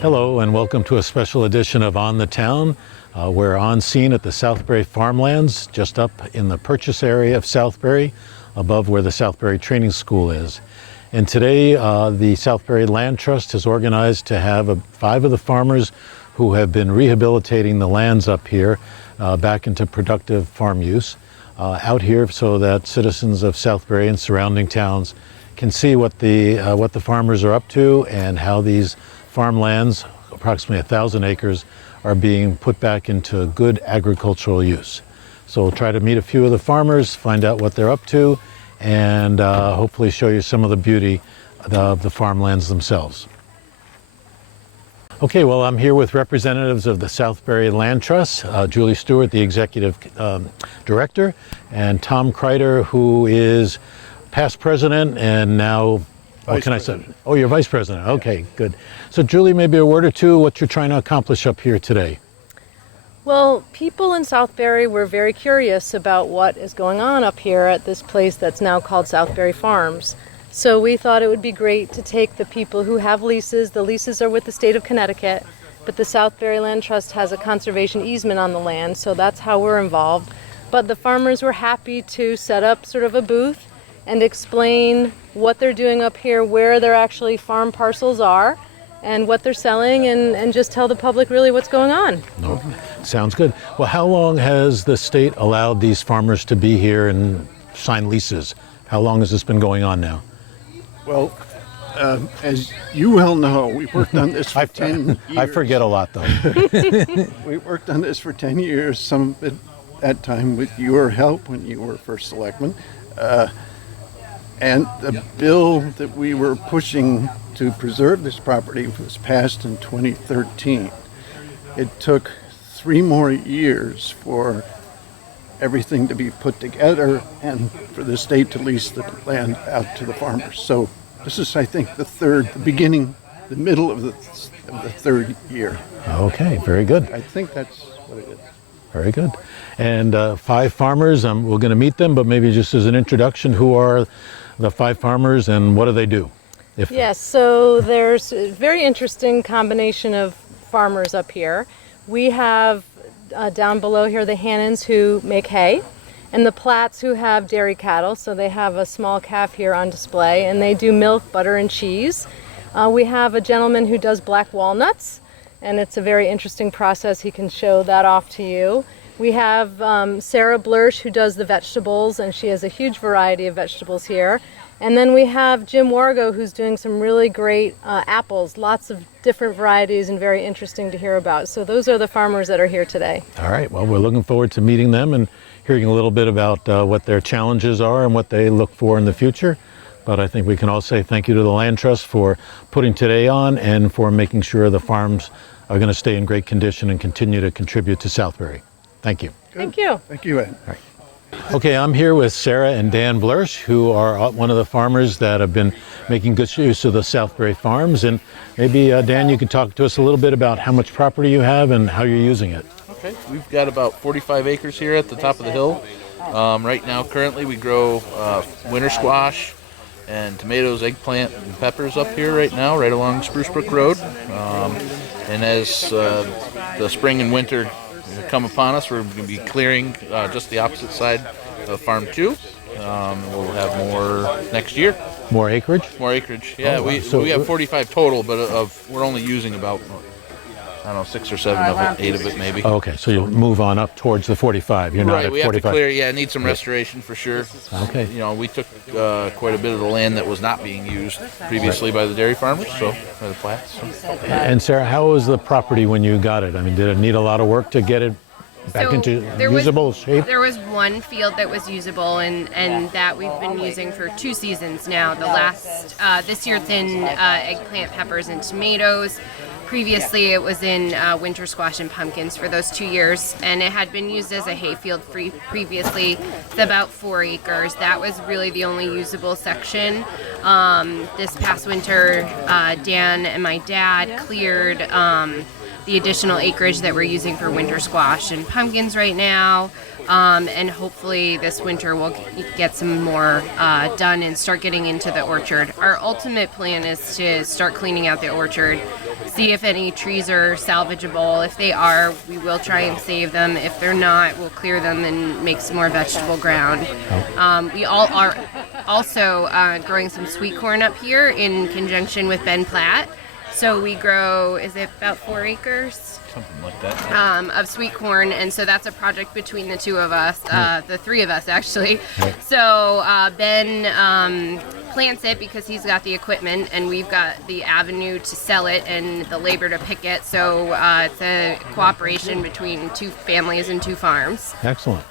Hello and welcome to a special edition of On the Town. We're on scene at the Southbury Farmlands, just up in the purchase area of Southbury, above where the Southbury Training School is. And today the Southbury Land Trust has organized to have 5 of the farmers who have been rehabilitating the lands up here back into productive farm use out here so that citizens of Southbury and surrounding towns can see what the farmers are up to and how these farmlands, approximately 1,000 acres, are being put back into good agricultural use. So we'll try to meet a few of the farmers, find out what they're up to, and hopefully show you some of the beauty of the farmlands themselves. Okay, well, I'm here with representatives of the Southbury Land Trust, Julie Stewart, the executive director, and Tom Kreider, who is past president and now, what can I say? Oh, you're vice president. Okay, good. So Julie, maybe a word or two, what you're trying to accomplish up here today. Well, people in Southbury were very curious about what is going on up here at this place that's now called Southbury Farms. So we thought it would be great to take the people who have leases. The leases are with the state of Connecticut, but the Southbury Land Trust has a conservation easement on the land, so that's how we're involved. But the farmers were happy to set up sort of a booth and explain what they're doing up here, where their actually farm parcels are, and what they're selling, and just tell the public really what's going on. No, sounds good. Well, how long has the state allowed these farmers to be here and sign leases? How long has this been going on now? Well, as you well know, we worked on this for 10 years. I forget a lot, though. We worked on this for 10 years, some of it that time with your help when you were first selectman. And the bill that we were pushing to preserve this property was passed in 2013. It took 3 more years for everything to be put together and for the state to lease the land out to the farmers. So this is, I think, the middle of the 3rd year. Okay, very good. I think that's what it is. Very good. And 5 farmers, we're going to meet them, but maybe just as an introduction, who are the 5 farmers and what do they do? Yes, so there's a very interesting combination of farmers up here. We have down below here the Hannons who make hay, and the Platts who have dairy cattle, so they have a small calf here on display, and they do milk, butter, and cheese. We have a gentleman who does black walnuts, and it's a very interesting process. He can show that off to you. We have Sarah Blursch who does the vegetables, and she has a huge variety of vegetables here. And then we have Jim Wargo who's doing some really great apples, lots of different varieties and very interesting to hear about. So those are the farmers that are here today. All right, well, we're looking forward to meeting them and hearing a little bit about what their challenges are and what they look for in the future. But I think we can all say thank you to the Land Trust for putting today on and for making sure the farms are going to stay in great condition and continue to contribute to Southbury. Thank you. Good. Thank you. Thank you, Ed. All right. Okay, I'm here with Sarah and Dan Blursch, who are one of the farmers that have been making good use of the Southbury Farms. And maybe, Dan, you could talk to us a little bit about how much property you have and how you're using it. Okay, we've got about 45 acres here at the top of the hill. Right now, currently, we grow winter squash and tomatoes, eggplant, and peppers up here right now, right along Spruce Brook Road. And as the spring and winter come upon us, we're going to be clearing just the opposite side of Farm 2. We'll have more next year. More acreage? More acreage, yeah. Oh, wow. We have 45 total, but we're only using about, I don't know, 6 or 7 of it, 8 of it maybe. Okay, so you'll move on up towards the 45. You're not Right, at we 45. have to clear, yeah, it needs some restoration for sure. Okay. You know, we took quite a bit of the land that was not being used previously by the dairy farmers, so by the Platts. So. And Sarah, how was the property when you got it? I mean, did it need a lot of work to get it back into usable shape? There was one field that was usable, and that we've been using for 2 seasons now. The last, this year it's in eggplant, peppers, and tomatoes. Previously it was in winter squash and pumpkins for those 2 years, and it had been used as a hayfield previously. It's about 4 acres. That was really the only usable section. This past winter, Dan and my dad cleared the additional acreage that we're using for winter squash and pumpkins right now. and hopefully this winter we'll get some more done and start getting into the orchard. Our ultimate plan is to start cleaning out the orchard, see if any trees are salvageable. If they are, we will try and save them. If they're not, we'll clear them and make some more vegetable ground. We all are also growing some sweet corn up here in conjunction with Ben Platt. So we grow, is it about 4 acres? Something like that. Of sweet corn, and so that's a project between the two of us, the three of us actually. So Ben plants it because he's got the equipment, and we've got the avenue to sell it and the labor to pick it. So it's a cooperation between 2 families and 2 farms. Excellent.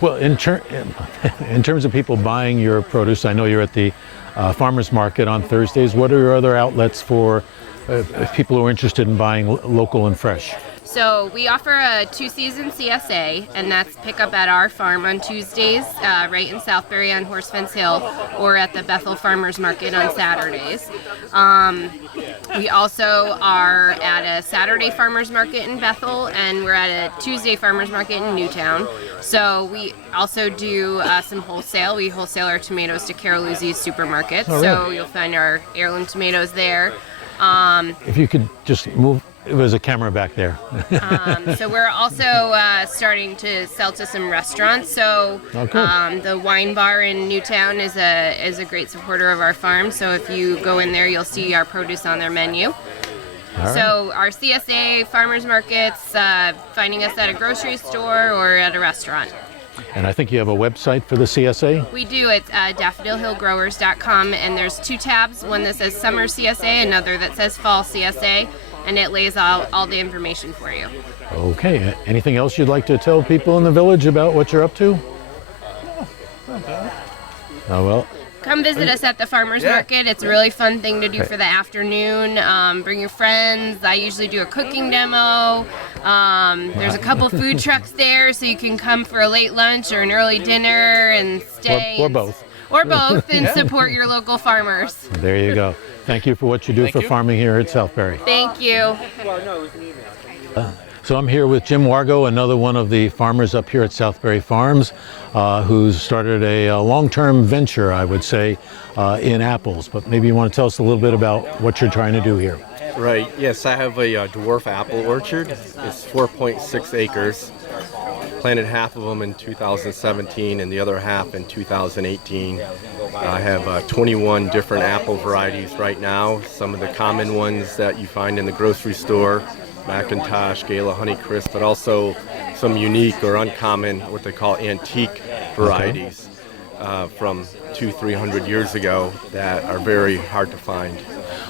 Well, in terms of people buying your produce, I know you're at the farmers market on Thursdays. What are your other outlets for people who are interested in buying local and fresh? So we offer a 2-season CSA, and that's pick up at our farm on Tuesdays, right in Southbury on Horsefence Hill, or at the Bethel Farmers Market on Saturdays. We also are at a Saturday Farmers Market in Bethel, and we're at a Tuesday Farmers Market in Newtown. So we also do some wholesale. We wholesale our tomatoes to Caroluzzi's supermarket. Oh, So really? you'll find our heirloom tomatoes there. If you could just move, there's a camera back there. So we're also starting to sell to some restaurants. So Oh, cool. the wine bar in Newtown is a great supporter of our farm. So if you go in there, you'll see our produce on their menu. All right. So our CSA farmers markets, finding us at a grocery store or at a restaurant. And I think you have a website for the CSA? We do. It's daffodilhillgrowers.com, and there's 2 tabs, one that says Summer CSA, another that says Fall CSA, and it lays out all the information for you. Okay. Anything else you'd like to tell people in the village about what you're up to? Oh, well, Come visit us at the farmers market. It's a really fun thing to do for the afternoon. Bring your friends. I usually do a cooking demo. There's a couple food trucks there, so you can come for a late lunch or an early dinner and stay. or both. Or both, and support your local farmers. There you go. Thank you for what you do for farming here at Southbury. Thank you. So I'm here with Jim Wargo, another one of the farmers up here at Southbury Farms, who's started a long-term venture, I would say, in apples. But maybe you want to tell us a little bit about what you're trying to do here. Right, yes, I have a dwarf apple orchard. It's 4.6 acres. Planted half of them in 2017 and the other half in 2018. I have 21 different apple varieties right now. Some of the common ones that you find in the grocery store, Macintosh, Gala, Honeycrisp, but also some unique or uncommon, what they call antique varieties from 200-300 years ago that are very hard to find.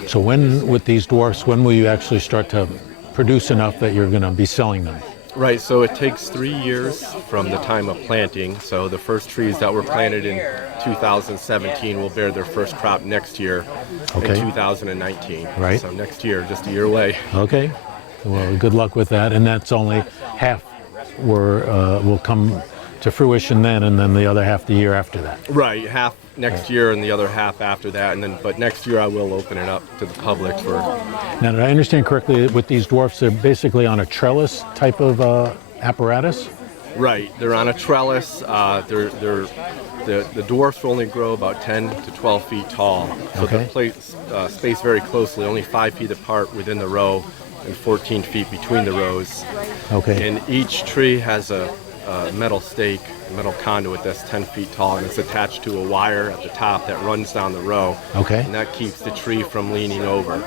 So with these dwarfs, when will you actually start to produce enough that you're going to be selling them? Right, so it takes 3 years from the time of planting. So the first trees that were planted in 2017 will bear their first crop next year in 2019. Right. So next year, just a year away. Okay. Well, good luck with that. And that's only half will come to fruition then, and then the other half the year after that. Right, half next year and the other half after that. But next year I will open it up to the public for. Now, did I understand correctly that with these dwarfs, they're basically on a trellis type of apparatus? Right, they're on a trellis. The dwarfs will only grow about 10 to 12 feet tall. So Okay. they're placed spaced very closely, only 5 feet apart within the row and 14 feet between the rows. Okay. And each tree has a metal stake, metal conduit that's 10 feet tall, and it's attached to a wire at the top that runs down the row. Okay. And that keeps the tree from leaning over.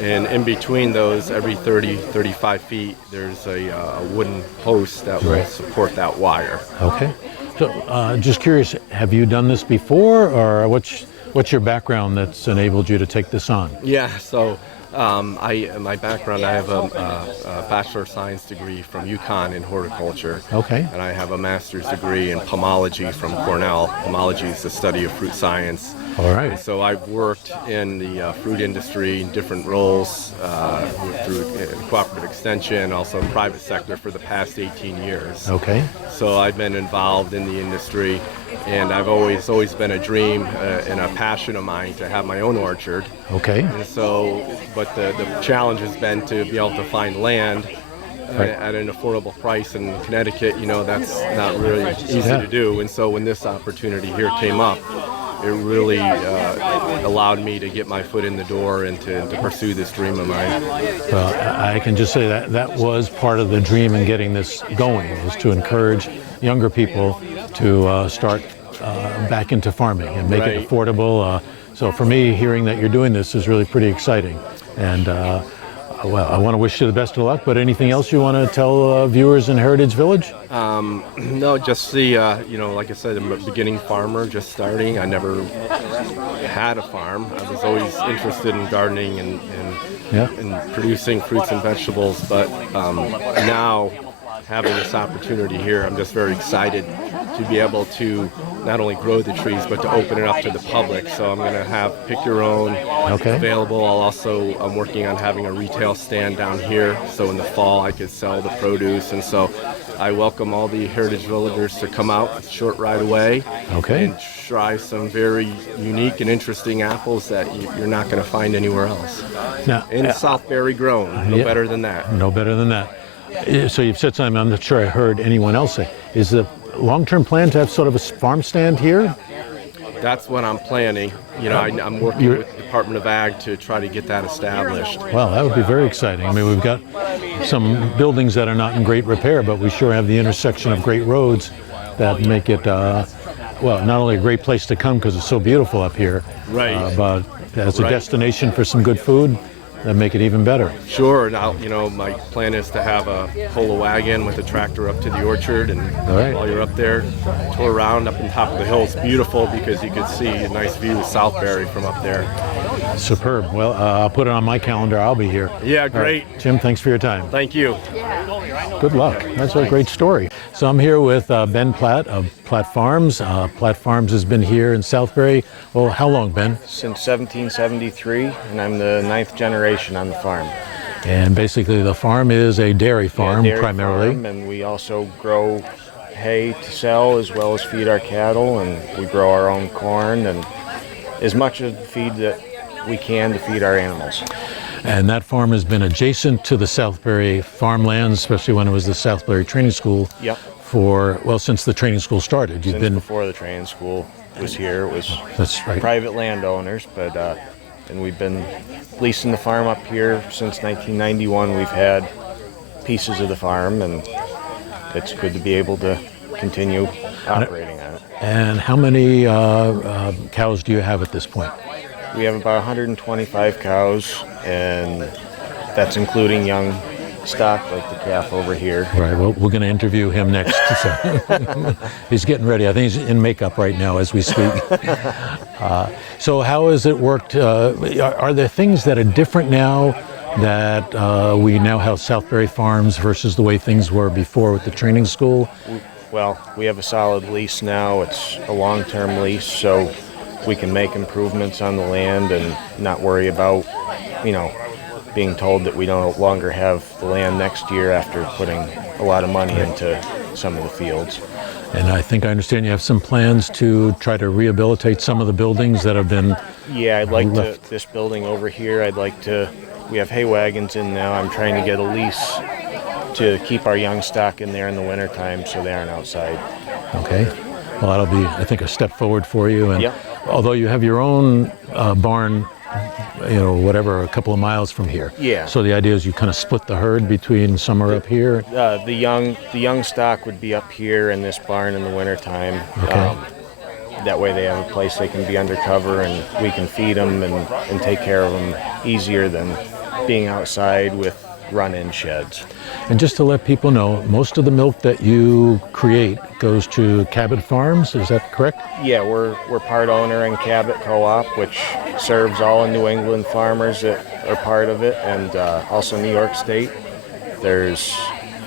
And in between those, every 30, 35 feet, there's a wooden post that will support that wire. Okay. So, just curious, have you done this before, or what's your background that's enabled you to take this on? Yeah, so my background, I have a Bachelor of Science degree from UConn in horticulture. Okay. And I have a master's degree in pomology from Cornell. Pomology is the study of fruit science. All right. So I've worked in the fruit industry in different roles through cooperative extension, also private sector for the past 18 years. Okay. So I've been involved in the industry, and I've always been a dream and a passion of mine to have my own orchard. Okay. And so, but the challenge has been to be able to find land at an affordable price. In Connecticut, that's not really easy to do. And so when this opportunity here came up, it really allowed me to get my foot in the door and to pursue this dream of mine. Well, I can just say that was part of the dream in getting this going, was to encourage younger people to start back into farming and make it affordable. So for me, hearing that you're doing this is really pretty exciting. And well, I want to wish you the best of luck, but anything else you want to tell viewers in Heritage Village? No, just the, like I said, I'm a beginning farmer, just starting. I never had a farm. I was always interested in gardening and producing fruits and vegetables, but now having this opportunity here, I'm just very excited to be able to not only grow the trees, but to open it up to the public. So I'm going to have pick your own available. I'm working on having a retail stand down here, so in the fall I could sell the produce. And so I welcome all the Heritage Villagers to come out, it's a short ride away, and try some very unique and interesting apples that you're not going to find anywhere else. Now, in Southbury grown, no better than that. No better than that. So you've said something I'm not sure I heard anyone else say. Is the long-term plan to have sort of a farm stand here? That's what I'm planning. I'm working with the Department of Ag to try to get that established. Well, that would be very exciting. I mean, we've got some buildings that are not in great repair, but we sure have the intersection of great roads that make it, well, not only a great place to come because it's so beautiful up here, but as a destination for some good food, that make it even better. Sure. Now, my plan is to have pull a wagon with a tractor up to the orchard, and while you're up there, tour around up on top of the hill. It's beautiful because you can see a nice view of Southbury from up there. Superb. Well, I'll put it on my calendar. I'll be here. Yeah, great. Jim, thanks for your time. Thank you. Good luck. That's a great story. So I'm here with Ben Platt of Platt Farms. Platt Farms has been here in Southbury. Well, how long, Ben? Since 1773, and I'm the 9th generation on the farm. And basically the farm is a dairy farm primarily. Farm, and we also grow hay to sell as well as feed our cattle, and we grow our own corn and as much of the feed that we can to feed our animals. And that farm has been adjacent to the Southbury farmlands, especially when it was the Southbury Training School. Yep. Since the training school started. Since before the training school was here, it was private landowners, but and we've been leasing the farm up here since 1991. We've had pieces of the farm, and it's good to be able to continue operating on it. And how many cows do you have at this point? We have about 125 cows, and that's including young stock like the calf over here. Right, well, we're going to interview him next. So he's getting ready. I think he's in makeup right now as we speak. So how has it worked? Are there things that are different now that we now have Southbury Farms versus the way things were before with the training school? Well, we have a solid lease now. It's a long-term lease, so we can make improvements on the land and not worry about, being told that we no longer have the land next year after putting a lot of money into some of the fields. And I think I understand you have some plans to try to rehabilitate some of the buildings that have been I'd like this building over here, we have hay wagons in now. I'm trying to get a lease to keep our young stock in there in the wintertime so they aren't outside. Okay. Well, that'll be, I think, a step forward for you. And although you have your own barn, a couple of miles from here. Yeah. So the idea is you kind of split the herd between some are up here. The young stock would be up here in this barn in the wintertime. Okay. That way they have a place they can be undercover, and we can feed them and take care of them easier than being outside with run-in sheds. And just to let people know, most of the milk that you create goes to Cabot Farms, is that correct? Yeah, we're part owner in Cabot Co-op, which serves all New England farmers that are part of it, and also New York State. There's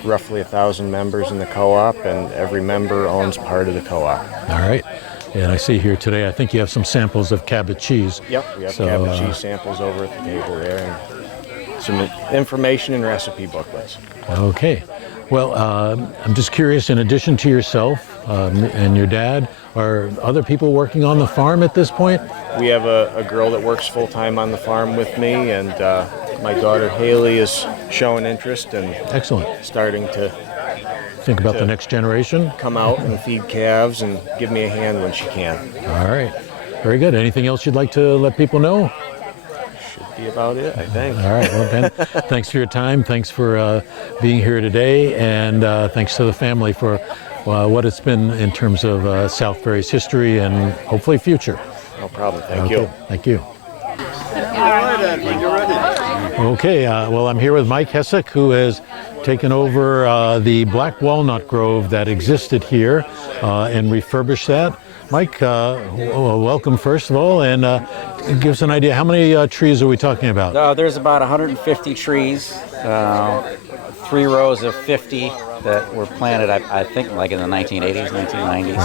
roughly 1,000 members in the co-op, and every member owns part of the co-op. All right. And I see here today, I think you have some samples of Cabot cheese. Yep, we have Cabot cheese samples over at the table there, and some information and recipe booklets. Okay. Well, I'm just curious, in addition to yourself and your dad, are other people working on the farm at this point? We have a girl that works full-time on the farm with me, and my daughter Haley is showing interest and Excellent. starting to Think about the next generation. come out and feed calves and give me a hand when she can. All right. Very good. Anything else you'd like to let people know? Should be about it, I think. All right. Well, Ben, thanks for your time. Thanks for being here today. And thanks to the family for what it's been in terms of Southbury's history and hopefully future. No problem. Thank Okay, you. Thank you. Okay, well, I'm here with Mike Hessick, who has taken over the black walnut grove that existed here and refurbished that. Mike, well, welcome first of all, and give us an idea. How many trees are we talking about? There's about 150 trees, 3 rows of 50 that were planted, I think, like in the 1980s, 1990s.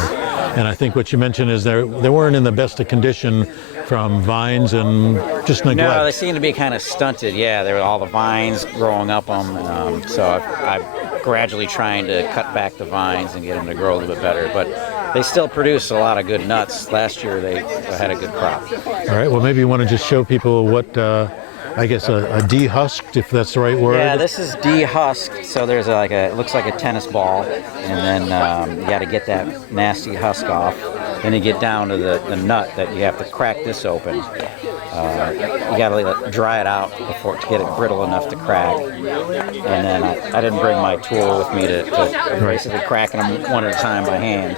And I think what you mentioned is they weren't in the best of condition from vines and just neglect. No, they seem to be kind of stunted. Yeah, there were all the vines growing up them. So I'm gradually trying to cut back the vines and get them to grow a little bit better. But they still produce a lot of good nuts. Last year they had a good crop. All right, well, maybe you want to just show people what, I guess, a dehusked, if that's the right word. Yeah, this is dehusked. So there's it looks like a tennis ball, and then you got to get that nasty husk off. Then you get down to the nut that you have to crack this open. You got to let it dry it out before to get it brittle enough to crack. And then I didn't bring my tool with me to basically cracking them one at a time by hand.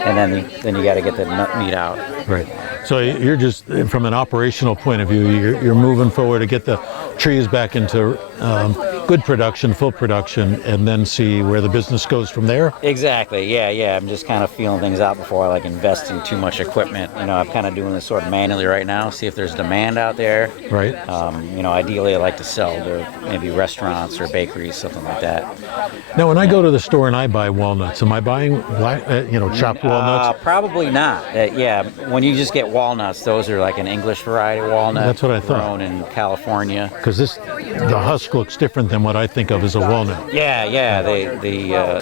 And then you got to get the nut meat out. Right. So you're just, from an operational point of view, you're moving forward to get the trees back into good production, full production, and then see where the business goes from there? Exactly. Yeah. I'm just kind of feeling things out before I invest in too much equipment. I'm kind of doing this sort of manually right now, see if there's demand out there. Right. Ideally I like to sell to maybe restaurants or bakeries, something like that. Now, when I go to the store and I buy walnuts, am I buying chopped walnuts? Probably not. When you just get walnuts, those are like an English variety walnut. That's what I thought. Grown in California. Because the husk looks different than what I think of as a walnut. Yeah.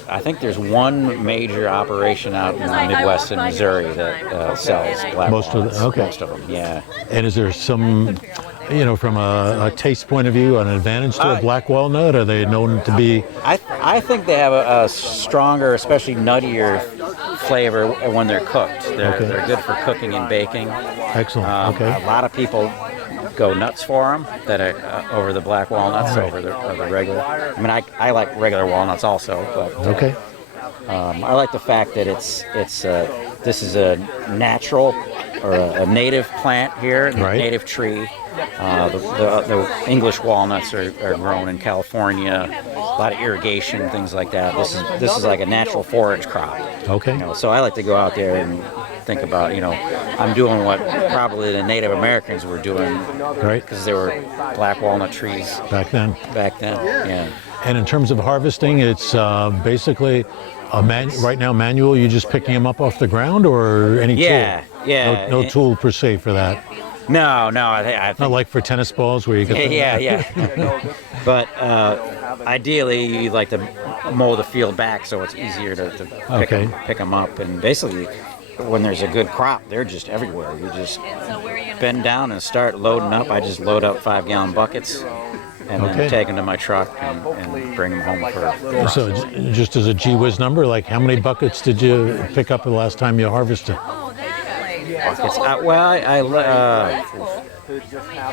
I think there's one major operation out in the Midwest in Missouri that sells black Most walnuts. of them, okay. Most of them, yeah. And is there some, from a taste point of view, an advantage to a black walnut? Are they known to be? I think they have a stronger, especially nuttier flavor when they're cooked. They're good for cooking and baking. Excellent. Okay. A lot of people go nuts for them that are over the black walnuts over the regular. I mean, I like regular walnuts also, but Okay. I like the fact that this is a natural or a native plant here, Right. native tree. The English walnuts are grown in California. A lot of irrigation, things like that. This is like a natural forage crop. Okay. So I like to go out there and think about, I'm doing what probably the Native Americans were doing, Right. because there were black walnut trees Back then. back then. Yeah. And in terms of harvesting, it's basically right now manual. You just picking them up off the ground, or any Yeah, tool? yeah. No tool per se for that. No, I think Not like for tennis balls where you get. yeah. But ideally, you like to mow the field back so it's easier to pick them up. And basically, when there's a good crop, they're just everywhere. You just bend down and start loading up. I just load up 5-gallon buckets and then take them to my truck and bring them home for processing. So just as a gee whiz number, like how many buckets did you pick up the last time you harvested? Buckets.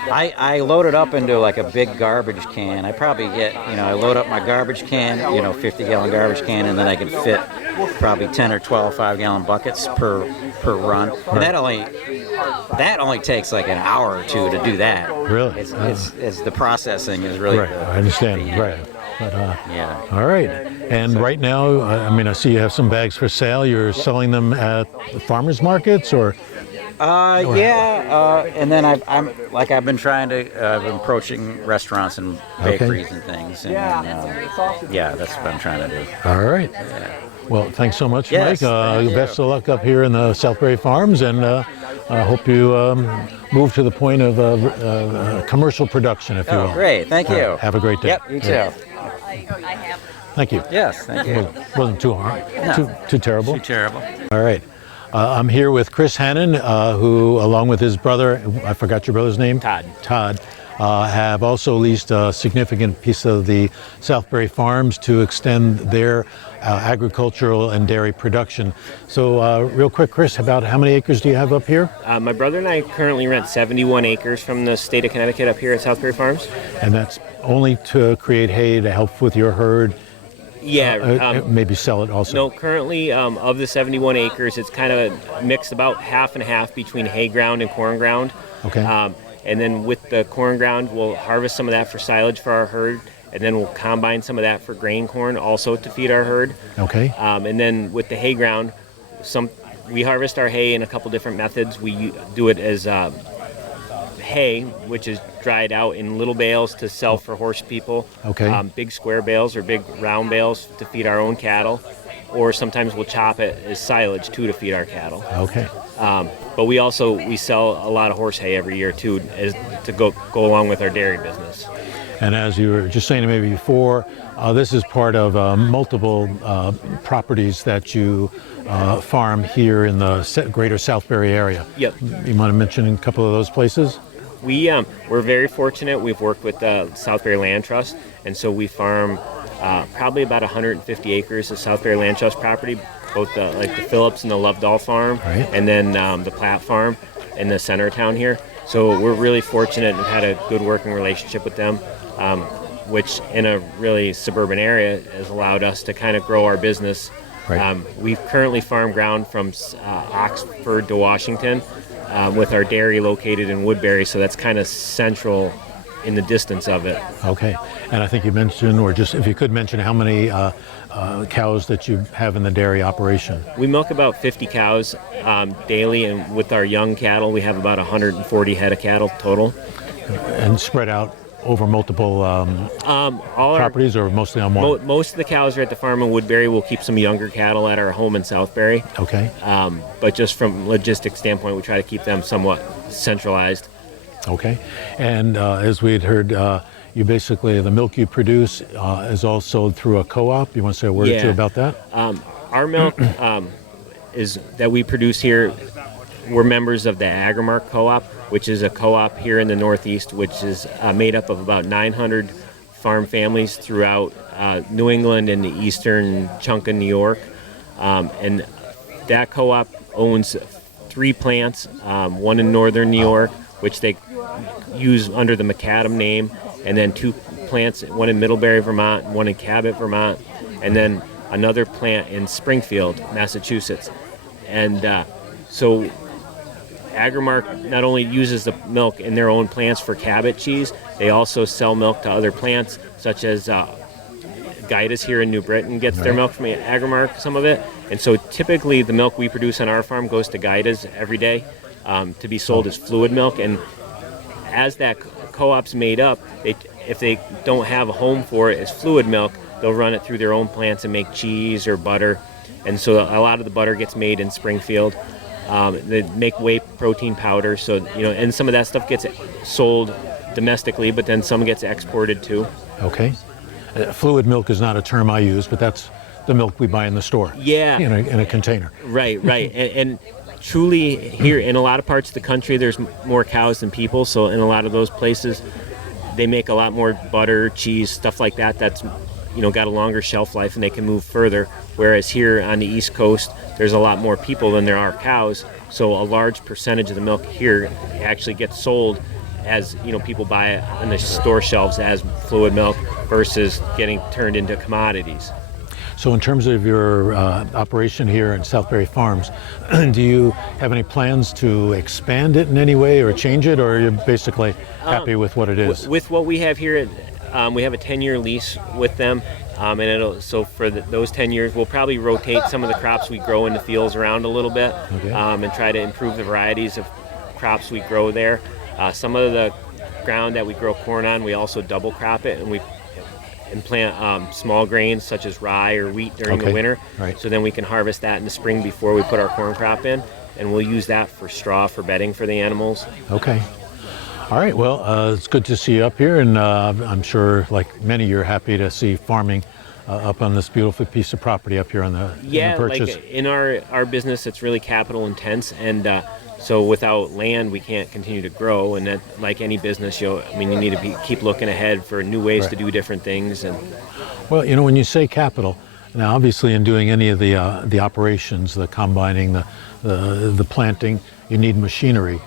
I load it up into like a big garbage can. I probably get, I load up my garbage can, 50-gallon garbage can, and then I can fit probably 10 or 12 5-gallon buckets per run. And that only takes like an hour or two to do that. Really? It's the processing is really Right. I understand. Right. But, yeah. All right. And right now, I see you have some bags for sale. You're selling them at farmers markets, or? And then I've been trying to I've been approaching restaurants and bakeries and things, and that's what I'm trying to do. All right. Well, thanks so much, Yes, Mike. thank you. Best of luck up here in the Southbury Farms, and I hope you move to the point of commercial production, if you will. Great, thank you. Have a great day. Yep, you too. Thank you. Yes, thank you. Wasn't too hard. No. Too terrible. Too terrible. All right. I'm here with Chris Hannon, who, along with his brother, I forgot your brother's name? Todd. Todd, have also leased a significant piece of the Southbury Farms to extend their agricultural and dairy production. So real quick, Chris, about how many acres do you have up here? My brother and I currently rent 71 acres from the state of Connecticut up here at Southbury Farms. And that's only to create hay to help with your herd? Yeah. Maybe sell it also? No, currently of the 71 acres, it's kind of mixed about half and half between hay ground and corn ground. Okay. And then with the corn ground, we'll harvest some of that for silage for our herd, and then we'll combine some of that for grain corn also to feed our herd. Okay. And then with the hay ground, we harvest our hay in a couple different methods. We do it as hay, which is dried out in little bales to sell for horse people. Okay. Big square bales or big round bales to feed our own cattle, or sometimes we'll chop it as silage too to feed our cattle. Okay. But we sell a lot of horse hay every year too, to go along with our dairy business. And as you were just saying to me before, this is part of multiple properties that you farm here in the greater Southbury area. Yep. You want to mention a couple of those places? We're very fortunate. We've worked with the Southbury Land Trust, and so we farm probably about 150 acres of Southbury Land Trust property, both the Phillips and the Lovedoll Farm, right, and then the Platt Farm in the center of town here. So we're really fortunate and had a good working relationship with them, which in a really suburban area has allowed us to kind of grow our business. Right. We currently farm ground from Oxford to Washington, with our dairy located in Woodbury, so that's kind of central in the distance of it. Okay. And I think you mentioned, or just if you could mention, how many cows that you have in the dairy operation? We milk about 50 cows daily, and with our young cattle, we have about 140 head of cattle total. And spread out over multiple properties, or mostly on one? Most of the cows are at the farm in Woodbury. We'll keep some younger cattle at our home in Southbury. Okay. But just from logistics standpoint, we try to keep them somewhat centralized. Okay. And as we had heard, you basically, the milk you produce is all sold through a co-op. You want to say a word or two about that? Our milk is that we produce here. We're members of the Agrimark Co-op, which is a co-op here in the Northeast, which is made up of about 900 farm families throughout New England and the eastern chunk of New York. And that co-op owns 3 plants, one in northern New York, which they use under the Macadam name, and then 2 plants, one in Middlebury, Vermont, one in Cabot, Vermont, and then another plant in Springfield, Massachusetts. And so Agrimark not only uses the milk in their own plants for Cabot cheese, they also sell milk to other plants, such as Gaidas here in New Britain gets their milk from Agrimark, some of it. And so typically the milk we produce on our farm goes to Gaidas every day to be sold as fluid milk. And as that co-op's made up, if they don't have a home for it as fluid milk, they'll run it through their own plants and make cheese or butter. And so a lot of the butter gets made in Springfield. They make whey protein powder, so and some of that stuff gets sold domestically, but then some gets exported too. Okay. Fluid milk is not a term I use, but that's the milk we buy in the store. Yeah. In a container. Right. and truly, here in a lot of parts of the country, there's more cows than people, so in a lot of those places, they make a lot more butter, cheese, stuff like that. That's got a longer shelf life and they can move further. Whereas here on the East Coast, there's a lot more people than there are cows. So a large percentage of the milk here actually gets sold as, people buy it on the store shelves as fluid milk versus getting turned into commodities. So in terms of your operation here at Southbury Farms, do you have any plans to expand it in any way or change it, or are you basically happy with what it is? With what we have here, we have a 10-year lease with them, and for those 10 years, we'll probably rotate some of the crops we grow in the fields around a little bit, and try to improve the varieties of crops we grow there. Some of the ground that we grow corn on, we also double crop it, and we plant small grains such as rye or wheat during the winter. Right. So then we can harvest that in the spring before we put our corn crop in, and we'll use that for straw for bedding for the animals. Okay. All right. Well, it's good to see you up here, and I'm sure, like many, you're happy to see farming up on this beautiful piece of property up here on the in the purchase. Like in our business, it's really capital intense, and So without land, we can't continue to grow, and that, like any business, you need to keep looking ahead for new ways to do different things. And Well, when you say capital, now obviously in doing any of the operations, the combining, the planting, you need machinery.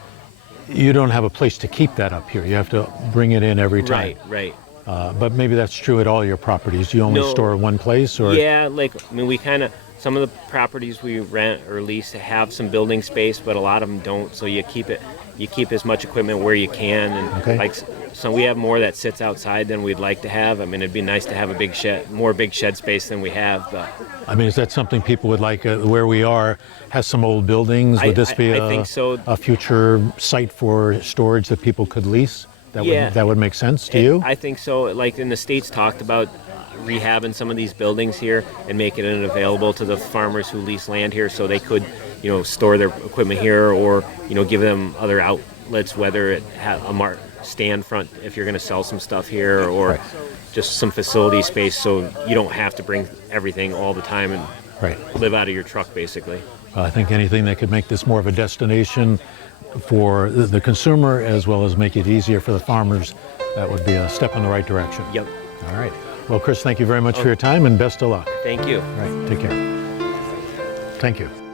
You don't have a place to keep that up here. You have to bring it in every time. right. But maybe that's true at all your properties. You only No. store in one place, or Yeah, we kind of, some of the properties we rent or lease have some building space, but a lot of them don't. So you keep as much equipment where you can, and Okay. so we have more that sits outside than we'd like to have. I mean, it'd be nice to have more big shed space than we have, but I mean, is that something people would like? Where we are has some old buildings. Would this be I think so. a future site for storage that people could lease? That would make sense to you? I think so. Like in the States talked about rehabbing some of these buildings here and making it available to the farmers who lease land here, so they could, store their equipment here, or give them other outlets, whether it have a stand front if you're going to sell some stuff here, or just some facility space, so you don't have to bring everything all the time and live out of your truck, basically. I think anything that could make this more of a destination for the consumer, as well as make it easier for the farmers, that would be a step in the right direction. Yep. All right. Well, Chris, thank you very much for your time, and best of luck. Thank you. All right. Take care. Thank you.